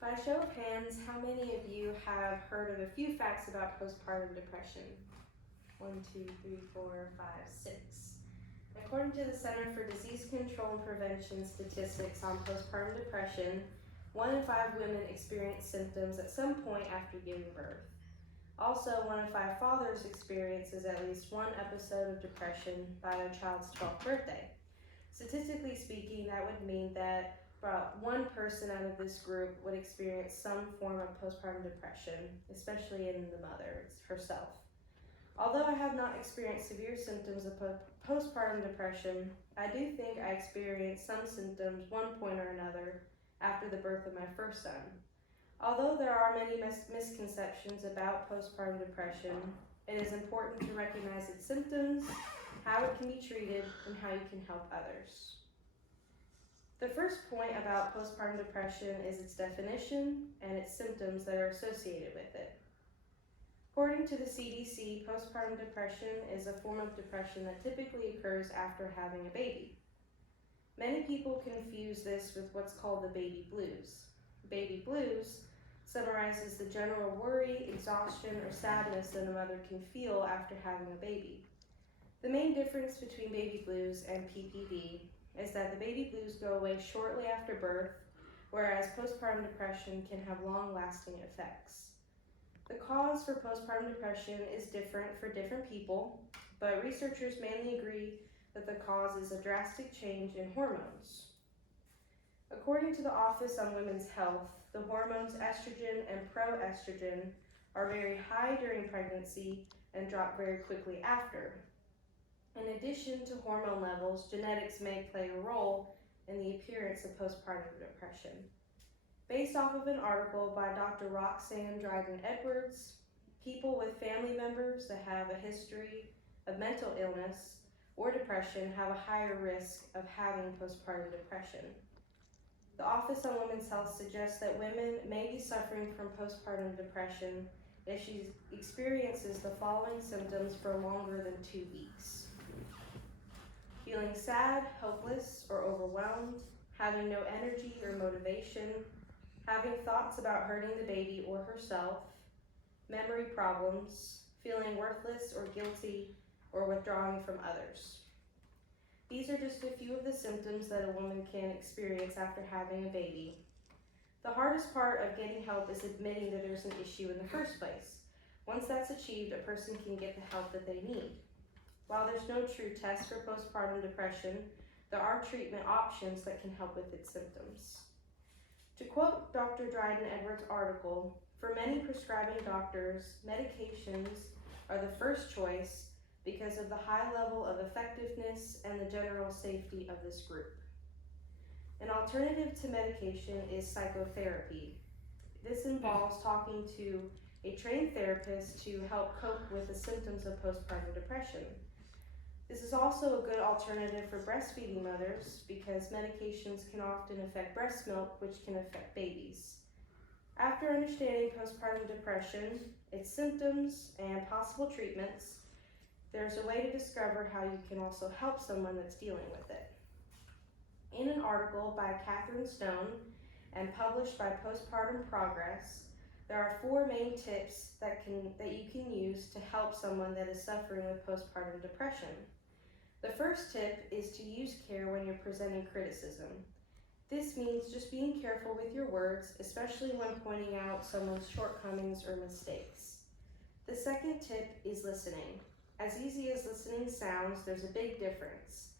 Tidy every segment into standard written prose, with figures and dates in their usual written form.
By show of hands, how many of you have heard of a few facts about postpartum depression? 1, 2, 3, 4, 5, 6. According to the Center for Disease Control and Prevention statistics on postpartum depression, 1 in 5 women experience symptoms at some point after giving birth. Also, 1 in 5 fathers experiences at least one episode of depression by their child's 12th birthday. Statistically speaking, that would mean that about one person out of this group would experience some form of postpartum depression, especially in the mother herself. Although I have not experienced severe symptoms of postpartum depression, I do think I experienced some symptoms one point or another after the birth of my first son. Although there are many misconceptions about postpartum depression, it is important to recognize its symptoms, how it can be treated, and how you can help others. The first point about postpartum depression is its definition and its symptoms that are associated with it. According to the CDC, postpartum depression is a form of depression that typically occurs after having a baby. Many people confuse this with what's called the baby blues. Baby blues summarizes the general worry, exhaustion, or sadness that a mother can feel after having a baby. The main difference between baby blues and PPD is that the baby blues go away shortly after birth, whereas postpartum depression can have long-lasting effects. The cause for postpartum depression is different for different people, but researchers mainly agree that the cause is a drastic change in hormones. According to the Office on Women's Health, the hormones estrogen and proestrogen are very high during pregnancy and drop very quickly after. In addition to hormone levels, genetics may play a role in the appearance of postpartum depression. Based off of an article by Dr. Roxanne Dryden-Edwards, people with family members that have a history of mental illness or depression have a higher risk of having postpartum depression. The Office on Women's Health suggests that women may be suffering from postpartum depression if she experiences the following symptoms for longer than 2 weeks. Feeling sad, hopeless, or overwhelmed, having no energy or motivation, having thoughts about hurting the baby or herself, memory problems, feeling worthless or guilty, or withdrawing from others. These are just a few of the symptoms that a woman can experience after having a baby. The hardest part of getting help is admitting that there's an issue in the first place. Once that's achieved, a person can get the help that they need. While there's no true test for postpartum depression, there are treatment options that can help with its symptoms. To quote Dr. Dryden-Edwards' article, for many prescribing doctors, medications are the first choice because of the high level of effectiveness and the general safety of this group. An alternative to medication is psychotherapy. This involves talking to a trained therapist to help cope with the symptoms of postpartum depression. This is also a good alternative for breastfeeding mothers because medications can often affect breast milk, which can affect babies. After understanding postpartum depression, its symptoms, and possible treatments, there's a way to discover how you can also help someone that's dealing with it. In an article by Catherine Stone and published by Postpartum Progress, there are 4 main tips that you can use to help someone that is suffering with postpartum depression. The first tip is to use care when you're presenting criticism. This means just being careful with your words, especially when pointing out someone's shortcomings or mistakes. The second tip is listening. As easy as listening sounds, there's a big difference.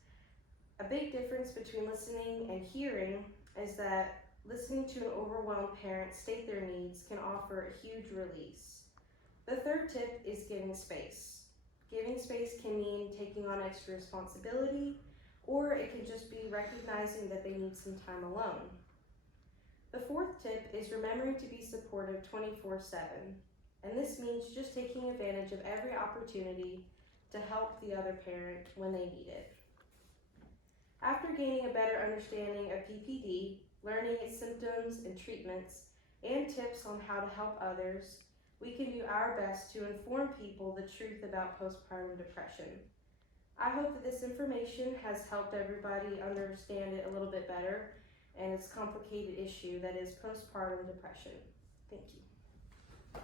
A big difference between listening and hearing is that listening to an overwhelmed parent state their needs can offer a huge release. The third tip is giving space. Giving space can mean taking on extra responsibility, or it can just be recognizing that they need some time alone. The fourth tip is remembering to be supportive 24/7, and this means just taking advantage of every opportunity to help the other parent when they need it. After gaining a better understanding of PPD, learning its symptoms and treatments, and tips on how to help others, we can do our best to inform people the truth about postpartum depression. I hope that this information has helped everybody understand it a little bit better and its complicated issue that is postpartum depression. Thank you.